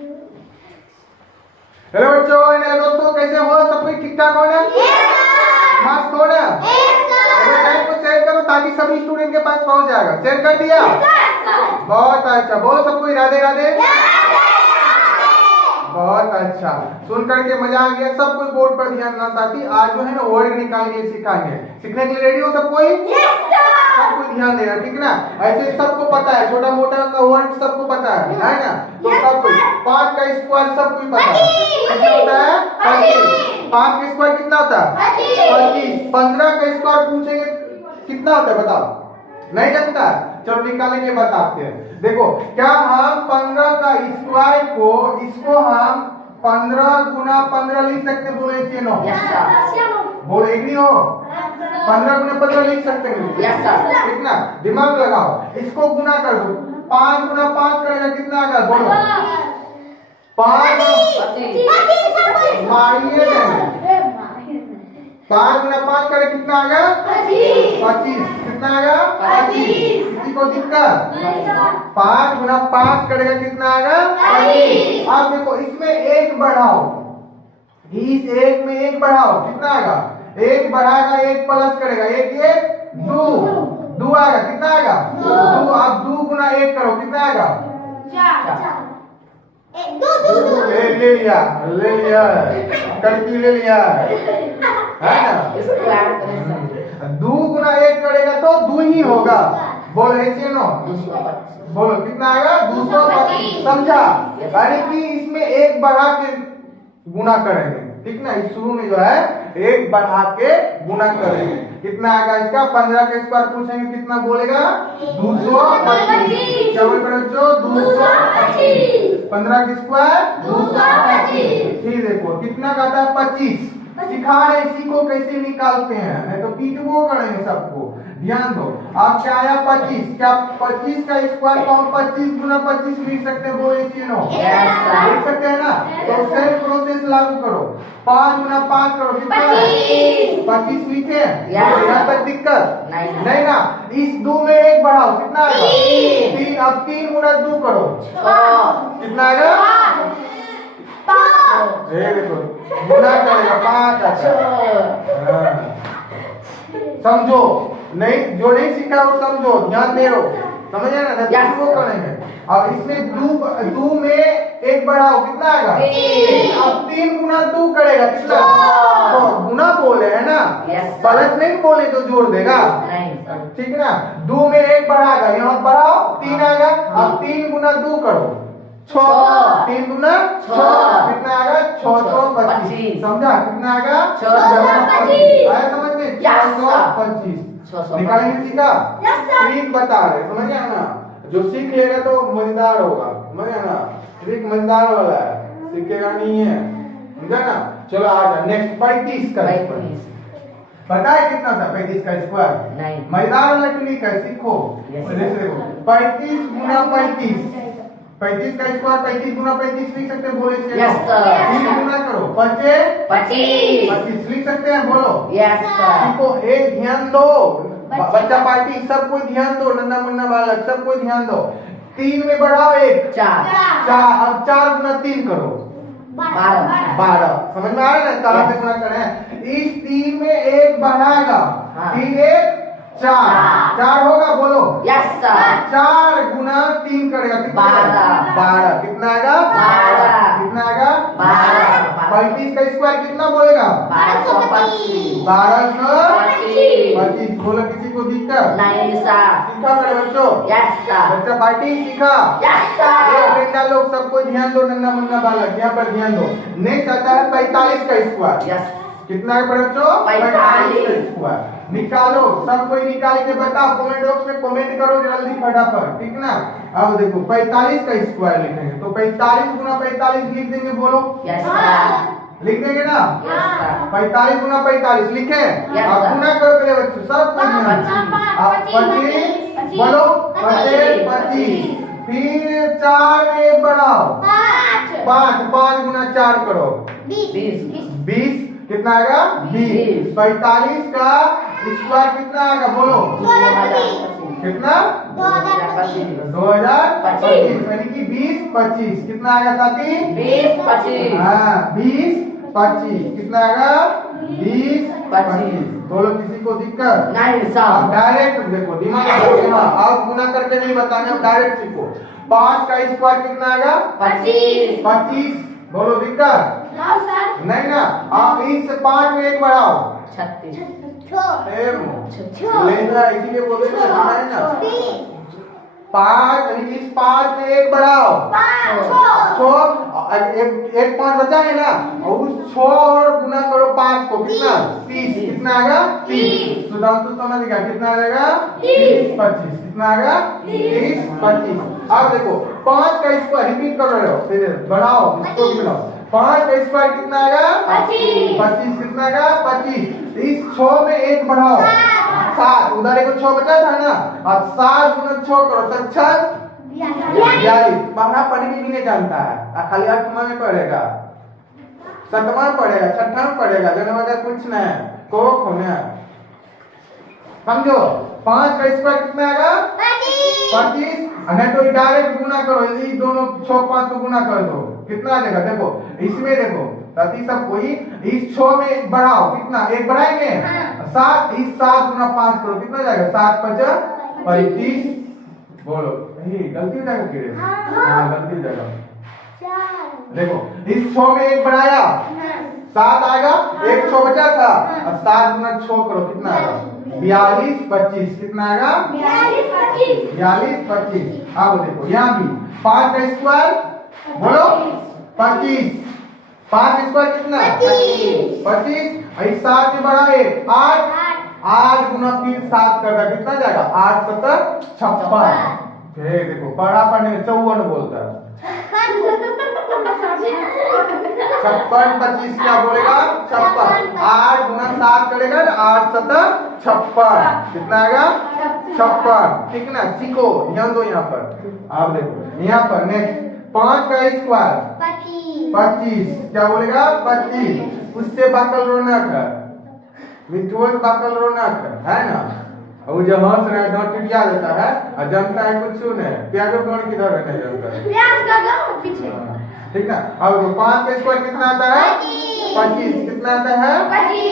Hello बच्चों, hello दोस्तों, कैसे हो? सब कोई ठीक ठाक हो ना? मस्त हो ना? टाइम को शेयर करो ताकि सभी स्टूडेंट के पास पहुंच जाएगा। शेयर कर दिया? बहुत अच्छा। बोलो सब कोई राधे राधे। बहुत अच्छा, सुन करके मजा आ गया। सब कोई बोर्ड पर ध्यान देना साथी। आज जो है ना वर्ड निकाल के सिखाएंगे। सीखने के लिए रेडी हो सब कोई? सब कोई ध्यान देना, ठीक ना? ऐसे सबको पता है, छोटा मोटा का वर्ड सबको पता है ना? तो सब कोई 5 का स्क्वायर सब कोई पता है। कितना होता है? 25। 5 का स्क्वायर कितना होता है? 25। 15 का स्क्वायर पूछेंगे कितना होता है बताओ? नहीं जानता? चलो निकालेंगे, बताते हैं। देखो, क्या हम 15 का स्क्वायर को इसको हम 15 गुना 15 लिख सकते? बोले yes नो? बोलो एग्री हो? 15 गुना 15 लिख सकते हैं? कितना? दिमाग लगाओ, इसको गुना कर दो। 5 गुना 5 करेगा कितना आएगा? बोलो 5 मारिए 5 गुना 5 करे कितना आ गया? 25। कितना आ गया? 25। किसी को दिक्कत? 5 गुना 5 करेगा कितना आ गया? 25। अब देखो इसमें एक बढ़ाओ, इस एक में एक बढ़ाओ, कितना आएगा? एक बढ़ाएगा, एक प्लस करेगा, एक 2 आएगा। कितना आएगा? 2। अब 2 गुना 1 करो, कितना आएगा? 4। ले लिया कड़की ले लिया है ना? 2 गुना 1 करेगा तो 2 ही होगा। बोलो ऐसे नो? बोलो कितना आएगा? 225। समझा? यानी कि इसमें एक बढ़ा के गुना करेंगे, ठीक ना? इस शुरू में जो है एक बढ़ा के गुना करेंगे। कितना आएगा इसका? 15 का स्क्वायर पूछेंगे कितना बोलेगा? 225। क्या बोल रहे बच्चों? 225। 15 का स्क्वायर 225। ठीक, देखो कितना कहता है? 25। सिखा रहे इसी को कैसे निकालते हैं, नहीं तो पीटवो करेंगे सबको। ध्यान दो। अब क्या आया? 25। क्या 25 का स्क्वायर को हम 25 गुना 25 लिख सकते हैं? बोले नो? लिख सकते हैं ना? तो सेम प्रोसेस लागू करो। 5 गुना 5 करो, कितना? 25 लिखे? यहाँ तक दिक्कत नहीं ना? इस 2 में एक बढ़ाओ, कितना आएगा? 3। अब 3 गुना 2 करो, कितना आएगा? देखो गुना करेगा 5। अच्छा, समझो। नहीं, जो नहीं सीखा वो समझो, ध्यान दे रहो, समझे ना? वो करेंगे। अब इसमें 2 में एक बढ़ाओ, कितना आएगा? 3। अब 3 गुना 2 करेगा कितना? 6। गुना बोले है ना? प्लस नहीं बोले तो जोड़ देगा, ठीक ना? 2 में एक बढ़ाएगा, यहाँ बढ़ाओ 3 आएगा। अब 3 गुना 2 करो, 6। 3 गुना 6 कितना आएगा? 625। समझा? कितना आएगा? 625। आया समझ में? 625 निकालेंगे। सीखा? ट्रिक बता रहे, समझ ना? जो सीख लेगा तो मजेदार होगा, समझ ना? ट्रिक मजेदार वाला है, सीखेगा नहीं है, समझा ना? चलो आ जाओ नेक्स्ट। 35 का पता है कितना था? 35 का स्क्वायर मजेदार वाला ट्रिक है, सीखो। 35 गुना 35, 35 का स्क्वायर 35 गुना 35 लिख सकते हैं? बोले 3 गुना करो, 25 लिख सकते हैं? बोलो देखो, एक ध्यान दो बच्चा पार्टी, सब कोई ध्यान दो, नन्ना मुन्ना बालक सब कोई ध्यान दो। 3 में बढ़ाओ 1, 4। अब 4 गुना 3 करो, 12। समझ में आ रहा है ना? कहाँ से गुना करें? इस 3 में एक बढ़ाएगा, 3 1 4 होगा। बोलो 4 गुना 3 करेगा कितना? 12। कितना आएगा? 12। कितना आएगा? 12। 35 का स्क्वायर कितना बोलेगा? 1225। बोलो किसी को दिक्कत नहीं? सीखा मेरे बच्चों? बच्चा पार्टी सीखा? बेटा लोग सबको ध्यान दो, नन्ना मुन्ना बालक यहाँ पर ध्यान दो। नेक्स्ट आता है 45 का स्क्वायर। कितना है बच्चों? 45 का स्क्वायर। निकालो, सब कोई निकाल के बताओ, कमेंट बॉक्स में कमेंट करो जल्दी फटाफट, ठीक ना? अब देखो 45 का स्क्वायर लिखेंगे तो 45 गुना 45 लिख देंगे। बोलो लिख देंगे ना? 45 गुना 45 लिखे? अब गुना करो पहले बच्चों, सब कुछ 25। बोलो 25। फिर 4 में बढ़ाओ 5 गुना 4 करो 20। कितना आएगा? 20। 45 का स्क्वायर कितना आएगा? बोलो कितना 2025 यानी कि 20-25 कितना आएगा साथी 20-25 हाँ 20-25 कितना आएगा 20-25 बोलो किसी को दिक्कत नहीं साहब डायरेक्ट देखो दिमाग लगाओ आप गुना करके नहीं बताएंगे अब डायरेक्ट सीखो 5 का स्क्वायर कितना आएगा 25 बोलो दिक्कत नहीं ना आप इससे 5 में एक बढ़ाओ 36 लेना इसीलिए बोल रहे हैं ना 5 इस 5 में एक बढ़ाओ 6 एक 5 बचा है ना और उस 6 और गुना करो 5 को कितना 30 कितना आएगा 30 सुधांशु समझ गया कितना आएगा 30-25 कितना आएगा 30-25 अब देखो 5 का स्क्वायर रिपीट कर रहे हो फिर बढ़ाओ इसको भी बढ़ाओ 5 का स्क्वायर कितना आएगा 25 कितना आएगा 25 इस 6 में एक बढ़ाओ 7 उधर एक 6 बचा था ना अब 7 गुना 6 करो 7 42 पढ़ना पढ़ने भी नहीं जानता है खाली 8वां में पढ़ेगा 7वां पढ़ेगा 6वां में पढ़ेगा जनवा का कुछ नहीं है को खोने समझो 5 का स्क्वायर कितना आएगा 25 नहीं तो डायरेक्ट गुना करो ये दोनों 6-5 को गुना कर दो कितना आ जाएगा देखो इसमें देखो ताकि सब कोई इस 6 में एक बढ़ाओ कितना एक बढ़ाएंगे 7 इस 7 गुना 5 करो कितना जाएगा 7-5-35 बोलो गलती हो जाएगा किरे हाँ गलती हो जाएगा देखो इस 6 में एक बढ़ाया 7 आएगा एक 6 बचा था अब 7 गुना 6 करो कितना आएगा 42-25 कितना आएगा 42-25 अब देखो यहाँ भी 5 का स्क्वायर बोलो 25 5 स्क्वायर कितना 25 इस 7 में बढ़ाए 8 गुना 7 करता कितना जाएगा 8-7-56 देखो पढ़ा पढ़ने में 54 बोलता है 56-25 क्या बोलेगा 56 8 गुना 7 करेगा 8-7-56 कितना आएगा 56 ठीक ना सीखो ध्यान दो यहाँ पर आप देखो यहाँ पर नेक्स्ट 5 का स्क्वायर 25 क्या बोलेगा 25 उससे बाकल रौनक है मिठोस बाकल रौनक है ना वो जो हंस रहा है दांत टिटिया देता है और जानता है कुछ नहीं प्याज कौन किधर है नहीं जानता पीछे ठीक ना अब 5 का स्क्वायर कितना आता है 25 कितना आता है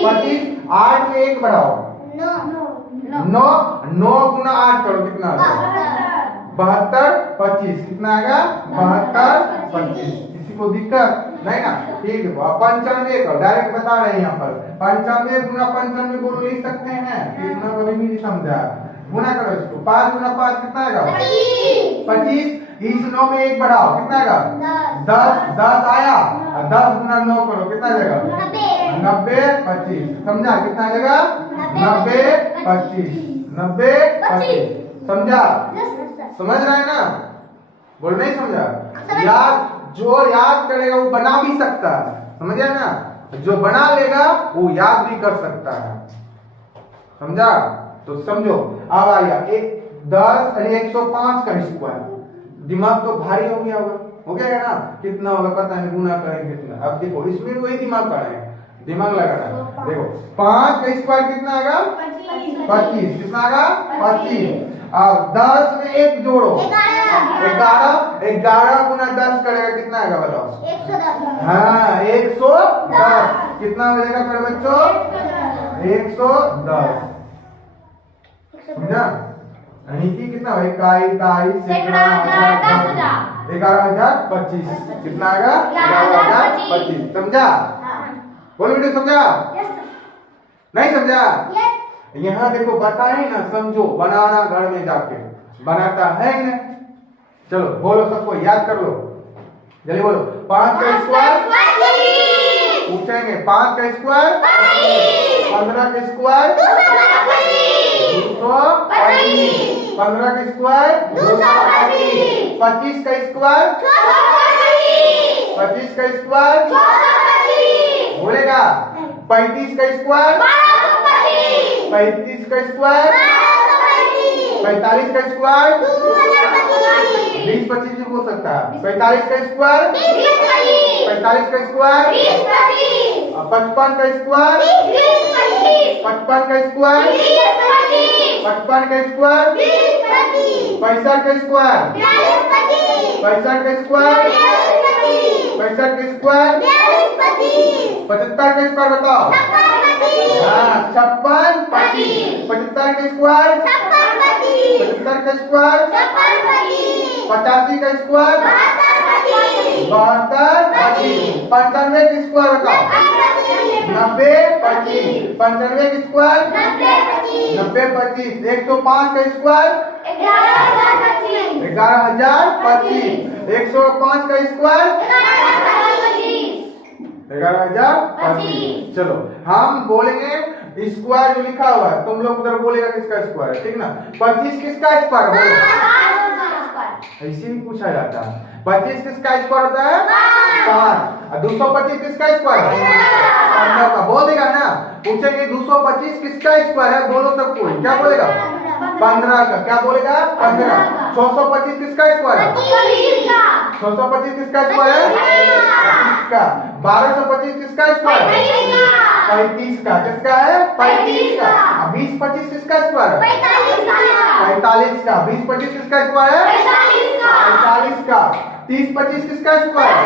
25 8 में एक बढ़ाओ 9 गुना 8 करो कितना आता है 72-25 कितना आएगा 72-25 किसी को दिक्कत नहीं ना ठीक है 95 करो डायरेक्ट बता रहे हैं यहाँ पर 95 गुना 95 बोल लिख सकते हैं कितना कभी नहीं समझा गुना करो इसको 5 गुना 5 कितना आएगा 25 इस 9 में एक बढ़ाओ कितना आएगा 10 आया 10 गुना 9 करो कितना जाएगा 90-25 समझा कितना आएगा 90-25 समझा समझ रहे हैं ना बोल नहीं समझा याद जो याद करेगा वो बना भी सकता है समझे ना जो बना लेगा वो याद भी कर सकता है समझा तो समझो अब आया 10 और 105 का स्क्वायर दिमाग तो भारी हो गया ना कितना होगा पता नहीं गुना करेंगे कितना अब देखो इसमें वही दिमाग का है दिमाग लगाना है देखो 5 का स्क्वायर कितना आएगा 25 कितना आएगा 25 अब 10 में एक जोड़ो 11 गुना 10 करेगा कितना आएगा बताओ 110 हाँ 110 कितना मिलेगा फिर बच्चों 110 समझा कितना 11,025 कितना आएगा 11,025 समझा बोलो बेटे समझा नहीं समझा यहाँ देखो बताए ना समझो बनाना घर में जाके बनाता है ना चलो बोलो सबको याद कर लो जल्दी बोलो 5 का स्क्वायर पूछेंगे 5 का स्क्वायर 15 का स्क्वायर 225 15 का स्क्वायर 25 का स्क्वायर 25 का स्क्वायर बोलेगा 35 का स्क्वायर 35 का स्क्वायर 45 का स्क्वायर 20-25 भी हो सकता है 45 का स्क्वायर 45 का स्क्वायर 55 का स्क्वायर 55 का स्क्वायर 55 का स्क्वायर 65 का स्क्वायर, 65 का स्क्वायर, 65 का स्क्वायर, 75 का स्क्वायर बताओ। हाँ 56 25, 75 का स्क्वायर, 75 का स्क्वायर, 85 का स्क्वायर, 72 25, 95 का स्क्वायर बताओ। 90 25, 95 का स्क्वायर, 90 25, 105 का स्क्वायर, 11,025, 105 का स्क्वायर, 11,025। चलो हम बोलेंगे स्क्वायर जो लिखा हुआ है, तुम लोग उधर बोलेगा किसका स्क्वायर है, ठीक ना। 25 किसका स्क्वायर है, ऐसे ही पूछा जाता है। 25 किसका स्क्वायर होता है, 5। और 225 किसका स्क्वायर है, 15 का। बोल देगा ना, पूछेंगे 225 किसका स्क्वायर है, बोलो सब कोई क्या बोलेगा, 15 का। क्या बोलेगा, 15। 625 किसका स्क्वायर है, 625 किसका स्क्वायर है, 25 का। 1225 किसका स्क्वायर है, 35 का। किसका है, 35 का। 20 25 किसका स्क्वायर है, 45 का। 20 25 किसका स्क्वायर है, 45 का। 30 25 किसका स्क्वायर है,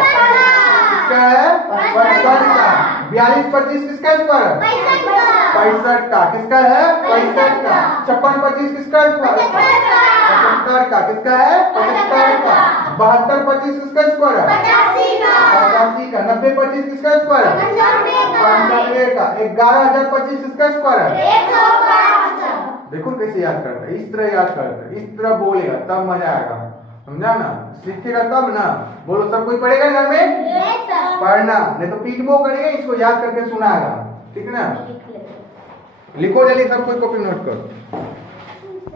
किसका है, 55 का। 42 25 किसका स्क्वायर है, 65 का। किसका है, 65 का। 56 25 किसका स्क्वायर है, 75 का। किसका है, 75 का। 72 25 किसका स्क्वायर है, 85 का। 90 25 किसका स्क्वायर है, 95 का। 11,025 किसका स्क्वायर है। देखो कैसे याद करता है, इस तरह याद करता है, इस तरह बोलेगा तब मजा आएगा, समझा ना। सीखेगा तब ना। बोलो सब कोई पढ़ेगा घर में, पढ़ना नहीं तो पीटबो करेगा, इसको याद करके सुनाएगा, ठीक है ना। लिखो जल्दी सब कोई, कॉपी नोट करो।